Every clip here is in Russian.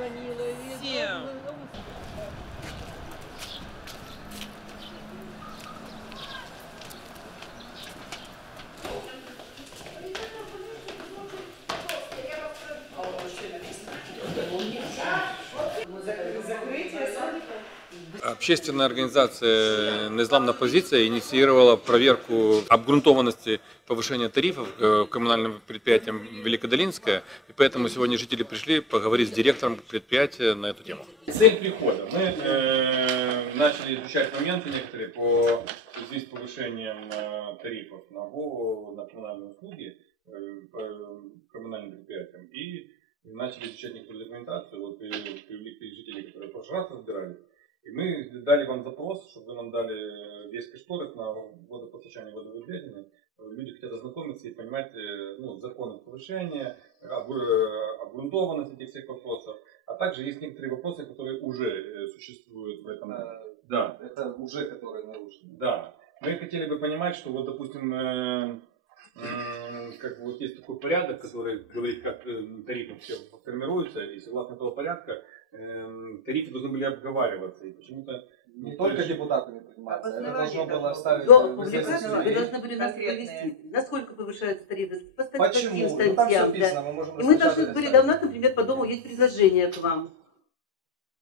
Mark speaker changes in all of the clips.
Speaker 1: вот Гуляеву
Speaker 2: Общественная организация «Незламная позиция» инициировала проверку обгрунтованности повышения тарифов э, коммунальным предприятием Великодолинское, и поэтому сегодня жители пришли поговорить с директором предприятия на эту тему. Цель прихода. Мы э, начали изучать моменты некоторые по связи с повышением э, тарифов на, на коммунальные услуги э, коммунальным предприятиям и начали изучать некоторую документацию. Вот привлекли жителей, которые в прошлый раз разбирались. И мы дали вам запрос, чтобы вы нам дали весь кошторис на водопостачание водовыделения. Люди хотят ознакомиться и понимать э, ну, законы повышения, об- э, обгрунтованность этих всех вопросов. А также есть некоторые вопросы, которые уже э, существуют в этом.
Speaker 3: Э,
Speaker 2: Да,
Speaker 3: Это уже которые нарушены.
Speaker 2: да. Мы хотели бы понимать, что вот, допустим, э, м, как бы вот есть такой порядок, который говорит, как э, тарифы все формируются, и согласно этого порядка э, тарифы должны были обговариваться. И почему-то
Speaker 3: Не только депутатами принимается, это должно было ставить
Speaker 4: До публикации
Speaker 3: известность
Speaker 4: вы должны были нас провести. Насколько повышаются тарифы? По
Speaker 3: Почему?
Speaker 4: каким
Speaker 3: Ну там все
Speaker 4: да.
Speaker 3: написано, мы можем
Speaker 4: И мы должны были,
Speaker 3: оставить.
Speaker 4: да, у нас, например, по дому есть предложение к вам.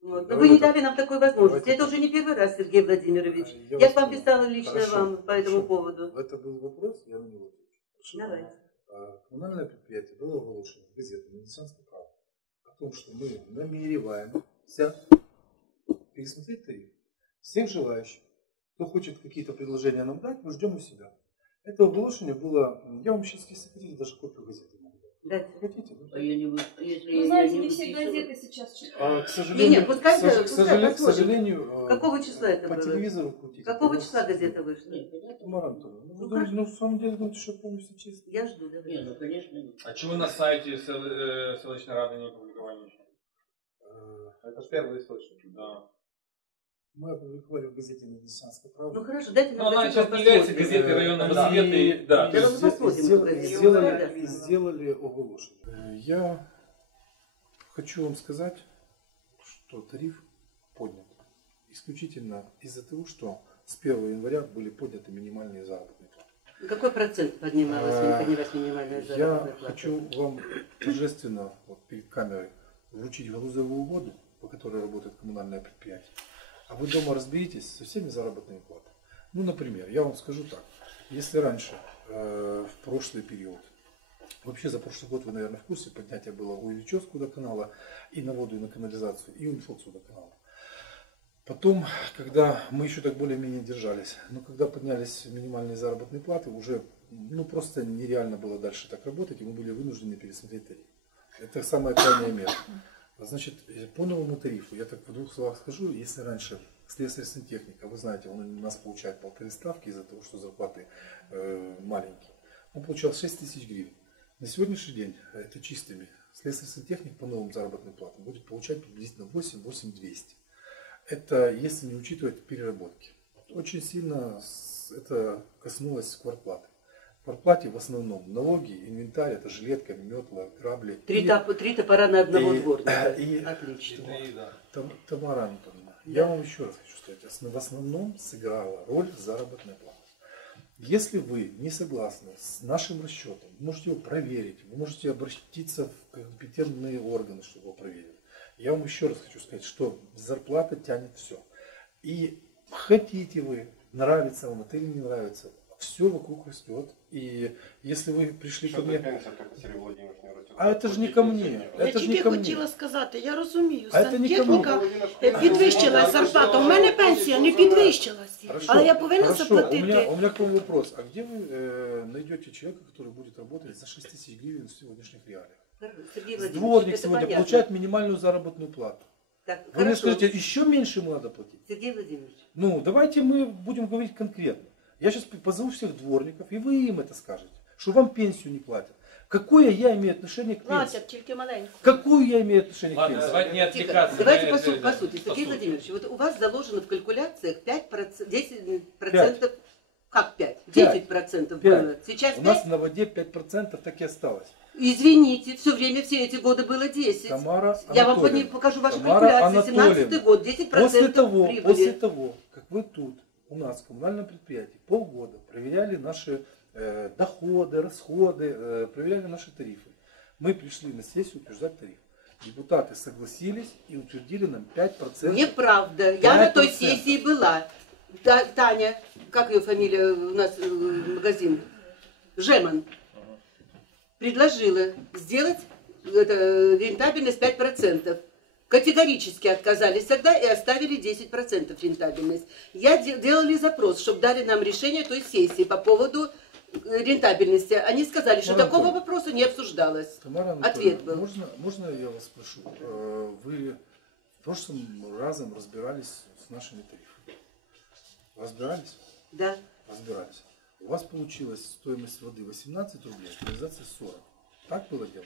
Speaker 4: Вот. Но вы
Speaker 5: Давайте
Speaker 4: не дали нам такой возможности.
Speaker 5: давайте
Speaker 4: Это уже не первый раз, Сергей Владимирович.
Speaker 5: Я
Speaker 4: Я
Speaker 5: вас
Speaker 4: к вам писала лично
Speaker 5: Хорошо,
Speaker 4: вам по этому
Speaker 5: хорошо.
Speaker 4: поводу.
Speaker 5: Это был вопрос, я на него отвечу.
Speaker 4: Давайте.
Speaker 5: А, Коммунальное предприятие было оголошено в газету о том, что мы намереваемся пересмотреть тариф. Всех желающих, кто хочет какие-то предложения нам дать, мы ждем у себя. Это оголошение было, я вам сейчас, если хотите, даже копию газеты
Speaker 4: Дайте.
Speaker 5: Хотите? да?
Speaker 4: А я не если
Speaker 6: Вы
Speaker 4: я
Speaker 6: знаете,
Speaker 4: не
Speaker 6: не все газеты сейчас читают.
Speaker 5: А, к сожалению,
Speaker 4: Не-не, пускай-
Speaker 5: к сож- к
Speaker 4: пускай
Speaker 5: сожалению, к сожалению, э,
Speaker 4: Какого числа это
Speaker 5: по
Speaker 4: было?
Speaker 5: телевизору крутить.
Speaker 4: Какого
Speaker 5: это
Speaker 4: числа газета вышла?
Speaker 5: Тамара Антоновна, ну,
Speaker 4: Ну,
Speaker 5: думаете,
Speaker 4: хорошо.
Speaker 5: ну, в самом деле, думаете, что полностью чисто?
Speaker 4: Я жду, да.
Speaker 7: Не, ну конечно нет.
Speaker 2: А чего на сайте э, селищной рады не опубликовали ничего?
Speaker 5: Э,
Speaker 3: Это же первый источник.
Speaker 2: Да.
Speaker 5: Мы опубликовали в газете «Медицинское право».
Speaker 4: Ну хорошо, дайте нам
Speaker 2: Ну, она сейчас не является газетой районного
Speaker 5: Да.
Speaker 2: совета. и- Да.
Speaker 4: Я
Speaker 5: И сдел-
Speaker 4: посмотрим,
Speaker 5: сделали, сделали, сделали оголошение. Э, Я хочу вам сказать, что тариф поднят исключительно из-за того, что с 1 января были подняты минимальные заработные платы.
Speaker 4: Какой процент поднималась,
Speaker 5: А,
Speaker 4: поднялась минимальная
Speaker 5: Я
Speaker 4: заработная плата?
Speaker 5: хочу вам торжественно вот, перед камерой вручить грузовую воду, по которой работает коммунальное предприятие. А вы дома разберитесь со всеми заработными платами. Ну, например, я вам скажу так. Если раньше, э, в прошлый период, вообще за прошлый год вы, наверное, в курсе, поднятие было у Ильичевского канала и на воду, и на канализацию, и у Инфоксуда канала. Потом, когда мы еще так более-менее держались, но когда поднялись минимальные заработные платы, уже ну, просто нереально было дальше так работать, и мы были вынуждены пересмотреть тариф. Это самая крайняя мера. Значит, э, по новому тарифу, я так в двух словах скажу, если раньше слесарь сантехника, вы знаете, он у нас получает полторы ставки из-за того, что зарплаты э, маленькие. Он получал 6 тысяч гривен. На сегодняшний день э, это чистыми. Слесарь сантехник по новым заработным платам будет получать приблизительно 8-8 200. Это если не учитывать переработки. Очень сильно это коснулось квартплаты. В в основном налоги, инвентарь, это жилетка, метла, грабли.
Speaker 4: Три,
Speaker 5: И-
Speaker 4: топ- три топора на одного
Speaker 5: и-
Speaker 4: дворника.
Speaker 5: и-
Speaker 4: Отлично.
Speaker 3: И, да.
Speaker 5: Там- Тамара Антоновна, я вам еще раз хочу сказать, в основном сыграла роль заработная плата. Если вы не согласны с нашим расчетом, вы можете его проверить, вы можете обратиться в компетентные органы, чтобы его проверили. Я вам еще раз хочу сказать, что зарплата тянет все. И хотите вы, нравится вам это или не нравится, все вокруг растет. И если вы пришли ко мне... А это ж не ко мне.
Speaker 8: Я
Speaker 5: Это ж
Speaker 8: тільки
Speaker 5: не ко мне.
Speaker 8: хотіла сказати, я розумію,
Speaker 5: А це не кому.
Speaker 8: сантехніка е, підвищилась зарплата. У мене пенсія не підвищилась,
Speaker 5: Хорошо,
Speaker 8: але я повинна
Speaker 5: хорошо.
Speaker 8: заплатити.
Speaker 5: У меня, у меня к вам вопрос. А где вы э, найдете человека, который будет работать за 6 тысяч гривен в сегодняшних реалиях?
Speaker 4: Сергей
Speaker 5: С
Speaker 4: Владимирович,
Speaker 5: Дворник
Speaker 4: это
Speaker 5: сегодня
Speaker 4: понятно.
Speaker 5: получает минимальную заработную плату.
Speaker 4: Так,
Speaker 5: Вы мне
Speaker 4: хорошо.
Speaker 5: скажете, еще меньше ему надо платить?
Speaker 4: Сергей Владимирович,
Speaker 5: Ну, давайте мы будем говорить конкретно. Я сейчас позову всех дворников, и вы им это скажете, что вам пенсию не платят. Какое я имею отношение к пенсии?
Speaker 8: Платять тільки маленько.
Speaker 5: Какую я имею отношение к
Speaker 2: Ладно,
Speaker 5: пенсии?
Speaker 2: давайте не
Speaker 4: тихо.
Speaker 2: отвлекаться.
Speaker 4: Давайте по, су- по сути. Сергей. Владимирович, вот у вас заложено в калькуляциях 5%, 10% Как 5?
Speaker 5: Пять.
Speaker 4: 10 процентов
Speaker 5: Пять.
Speaker 4: было. Сейчас
Speaker 5: У
Speaker 4: 5?
Speaker 5: нас на воде 5% так и осталось.
Speaker 4: Извините, все время, все эти годы было 10.
Speaker 5: Тамара
Speaker 4: Я вам
Speaker 5: Анатольевна,
Speaker 4: покажу ваши
Speaker 5: Тамара
Speaker 4: калькуляции. 17
Speaker 5: Анатольевна,
Speaker 4: год, 10
Speaker 5: После
Speaker 4: процентов
Speaker 5: того,
Speaker 4: прибыли.
Speaker 5: после того, как вы тут, у нас в коммунальном предприятии, полгода проверяли наши э, доходы, расходы, э, проверяли наши тарифы, мы пришли на сессию утверждать тариф. Депутаты согласились и утвердили нам 5%.
Speaker 4: Неправда. Я на той
Speaker 5: 5%.
Speaker 4: сессии была. Та- Таня, как ее фамилия у нас э, магазин? Жеман. Предложила сделать это, рентабельность 5%. Категорически отказались тогда и оставили 10% рентабельность. Я де- делали запрос, чтобы дали нам решение той сессии по поводу э, рентабельности. Они сказали, что
Speaker 5: Тамара
Speaker 4: такого вопроса не обсуждалось.
Speaker 5: Тамара
Speaker 4: Ответ
Speaker 5: Анатольевна,
Speaker 4: был.
Speaker 5: Можно, можно я вас спрошу? Э, Вы в прошлом разом разбирались с нашими тарифами. Разбирались?
Speaker 4: Да.
Speaker 5: Разбирались. У вас получилась стоимость воды 18 рублей, канализация 40. Так было дело?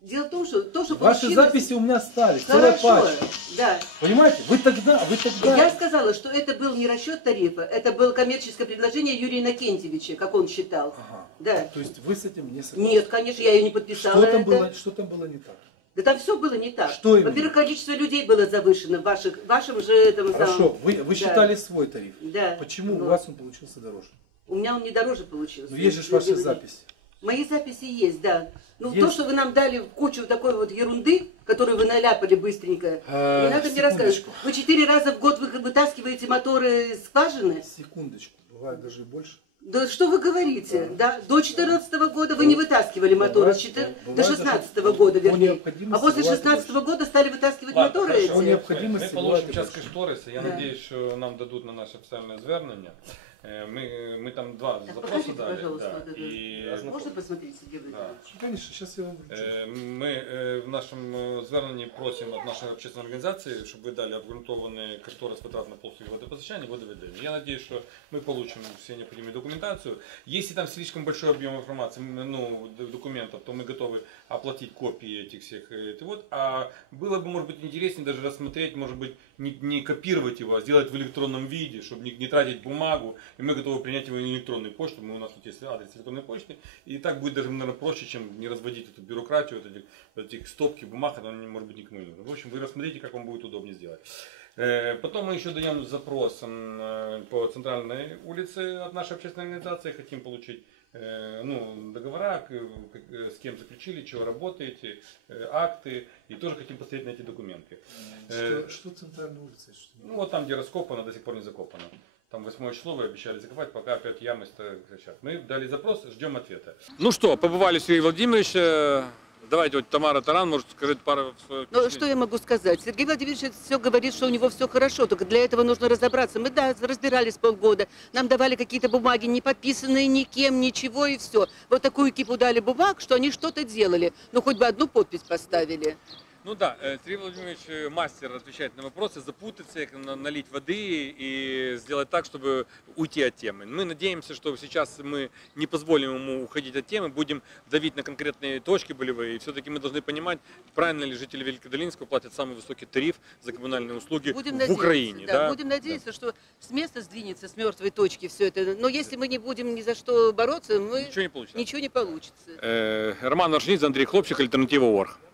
Speaker 4: Дело в том, что то, что
Speaker 5: Ваши
Speaker 4: получилось-
Speaker 5: записи у меня остались, целая
Speaker 4: Хорошо,
Speaker 5: пачка.
Speaker 4: да.
Speaker 5: Понимаете? Вы тогда, вы тогда...
Speaker 4: Я сказала, что это был не расчет тарифа, это было коммерческое предложение Юрия Иннокентьевича, как он считал.
Speaker 5: Ага.
Speaker 4: Да.
Speaker 5: То есть вы с этим не согласны?
Speaker 4: Нет, конечно, я ее не подписала.
Speaker 5: Что там,
Speaker 4: это.
Speaker 5: было, что там было не так?
Speaker 4: Да там все было не так.
Speaker 5: Что?
Speaker 4: Во-первых, количество людей было завышено в ваших, вашем же этом
Speaker 5: Хорошо,
Speaker 4: самом.
Speaker 5: вы, вы
Speaker 4: Да.
Speaker 5: считали свой тариф.
Speaker 4: Да.
Speaker 5: Почему
Speaker 4: Ну,
Speaker 5: у вас он получился дороже?
Speaker 4: У меня он не дороже получился.
Speaker 5: Ну есть же ваши записи.
Speaker 4: Мои записи есть, да. Ну,
Speaker 5: Есть.
Speaker 4: то, что вы нам дали кучу такой вот ерунды, которую вы наляпали быстренько,
Speaker 5: А,
Speaker 4: не надо мне рассказывать. Вы четыре раза в год вы вытаскиваете моторы из скважины?
Speaker 5: Секундочку, бывает даже и больше.
Speaker 4: Да что вы говорите? Да. До 2014 года вы не вытаскивали моторы, с
Speaker 5: Бывает,
Speaker 4: четыр-
Speaker 5: бывает
Speaker 4: до
Speaker 5: даже
Speaker 4: 16 года,
Speaker 5: по
Speaker 4: вернее.
Speaker 5: необходимости
Speaker 4: А после
Speaker 5: бывает и
Speaker 4: 16 года стали вытаскивать
Speaker 2: Ладно,
Speaker 4: моторы
Speaker 2: хорошо.
Speaker 5: По
Speaker 4: эти.
Speaker 5: необходимости
Speaker 2: Ми
Speaker 5: буває
Speaker 2: получимо
Speaker 5: і
Speaker 2: час
Speaker 5: більше.
Speaker 2: кошториси. Я
Speaker 4: Да.
Speaker 2: надіюсь, що нам дадуть на наше офіційне звернення. Е, Ми, ми там два
Speaker 4: Так,
Speaker 2: запроси
Speaker 4: покажите,
Speaker 2: дали.
Speaker 4: пожалуйста,
Speaker 2: да,
Speaker 4: вот
Speaker 2: і
Speaker 4: это. Можно посмотреть, Сергей
Speaker 2: Да.
Speaker 4: Владимирович?
Speaker 5: Конечно, сейчас я вам вручу.
Speaker 2: Е, Ми е, в нашому зверненні просимо від нашої общественної організації, щоб ви дали обґрунтований кошторис витрат на послуги водопостачання і водоведення. Я надеюсь, что мы получим все необходимую документацию. Если там слишком большой объем информации, ну, документов, то мы готовы оплатить копии этих всех. э, это вот. А было бы, может быть, интереснее даже рассмотреть, может быть, не, не копировать его, а сделать в электронном виде, чтобы не, не тратить бумагу. И мы готовы принять его на электронную почту. Мы, у нас тут есть адрес электронной почты. И так будет даже, наверное, проще, чем не разводить эту бюрократию, вот этих, вот этих стопки бумаг, она, может быть, никому не нужна. В общем, вы рассмотрите, как вам будет удобнее сделать. Э, Потом мы еще даем запрос э, по центральной улице от нашей общественной организации. Хотим получить э, ну, договора, с кем заключили, чего работаете, акты. И тоже хотим посмотреть на эти документы.
Speaker 5: Что, что центральная улица? Что
Speaker 2: Ну вот там, где раскопано, до сих пор не закопано. Там восьмое число вы обещали закопать, пока опять ямы торчат. Мы дали запрос, ждем ответа. Ну что, побывали Сергей Владимирович. Давайте вот Тамара Таран, может, скажет пару
Speaker 4: Ну, что я могу сказать? Сергей Владимирович все говорит, что у него все хорошо, только для этого нужно разобраться. Мы, да, разбирались полгода, нам давали какие-то бумаги, не подписанные никем, ничего и все. Вот такую кипу дали бумаг, что они что-то делали. Ну, хоть бы одну подпись поставили.
Speaker 2: Ну да, э, Сергей Владимирович э, мастер отвечать на вопросы, запутаться, налить воды и сделать так, чтобы уйти от темы. Мы надеемся, что сейчас мы не позволим ему уходить от темы, будем давить на конкретные точки болевые. И все-таки мы должны понимать, правильно ли жители Великодолинского платят самый высокий тариф за коммунальные услуги
Speaker 4: Будем
Speaker 2: в
Speaker 4: надеяться,
Speaker 2: Украине.
Speaker 4: да,
Speaker 2: Да,
Speaker 4: будем надеяться, что с места сдвинется, с мертвой точки все это. Но если мы не будем ни за что бороться, мы
Speaker 2: Ничего не получится.
Speaker 4: ничего не получится.
Speaker 2: Э, Роман Аршнидзе, Андрей Хлопчик, Альтернатива ОРГ.